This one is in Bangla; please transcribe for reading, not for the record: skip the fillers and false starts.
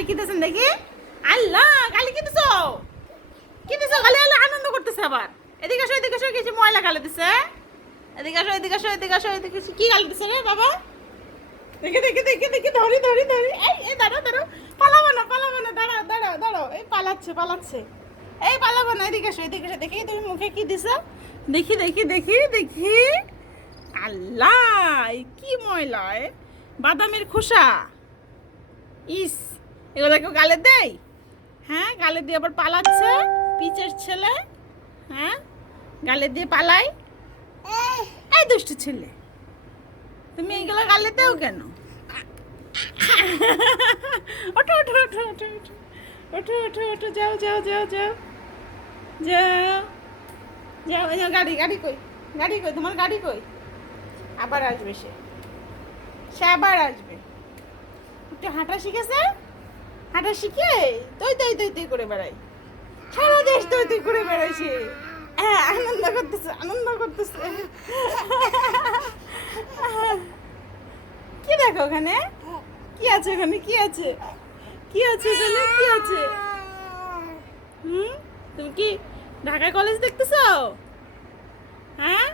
গালি কি দিয়েছেন দেখি? আল্লাহ, গালি কি দিছো? কি দিছো? গালি আল্লাহ আনন্দ করতেছে আবার। এদিকে আসো, এদিকে আসো, কিছু ময়লা গালি দিছে। এদিকে আসো, এদিকে আসো, এদিকে আসো, এদিকে আসো। কি গালি দিছে রে বাবা? দেখি দেখি দেখি দেখি, ধরি ধরি ধরি। এই দাঁড়াও দাঁড়াও, পালাবো না পালাবো না, দাঁড়াও দাঁড়াও দাঁড়াও। এই পালাচ্ছে পালাচ্ছে, এই পালাবো না। এদিকে আসো, এদিকে আসো, দেখি তুমি মুখে কি দিছো? দেখি দেখি দেখি দেখি। আল্লাহ, কি ময়লা! বাদামের খোসা। ইস, এগুলো কেউ গালে দেয়? হ্যাঁ, গালে দিয়ে আবার পালাচ্ছে পিচের ছেলে। হ্যাঁ, গালে দিয়ে পালাই। এই দুষ্টু ছেলে, তুমি এইগুলো গালে দেও কেন? ওঠো ওঠো ওঠো ওঠো ওঠো ওঠো ওঠো ওঠো, যাও যাও যাও যাও যাও যাও যাও। গাড়ি গাড়ি কই? গাড়ি কই? তোমার গাড়ি কই? আবার আসবে সে, সে আবার আসবে। একটু হাঁটা শিখেছে, হাঁটা শিখে তুই তুই তুই তুই করে বেড়াই, সারা দেশ তুই তুই করে বেড়াই সে। হ্যাঁ, আনন্দ করতেছে আনন্দ করতেছে। কি দেখো ওখানে? কি আছে ওখানে? কি আছে? কি আছে ওখানে? কি আছে? হুম, তুমি কি ঢাকা কলেজ দেখতেছো? হ্যাঁ,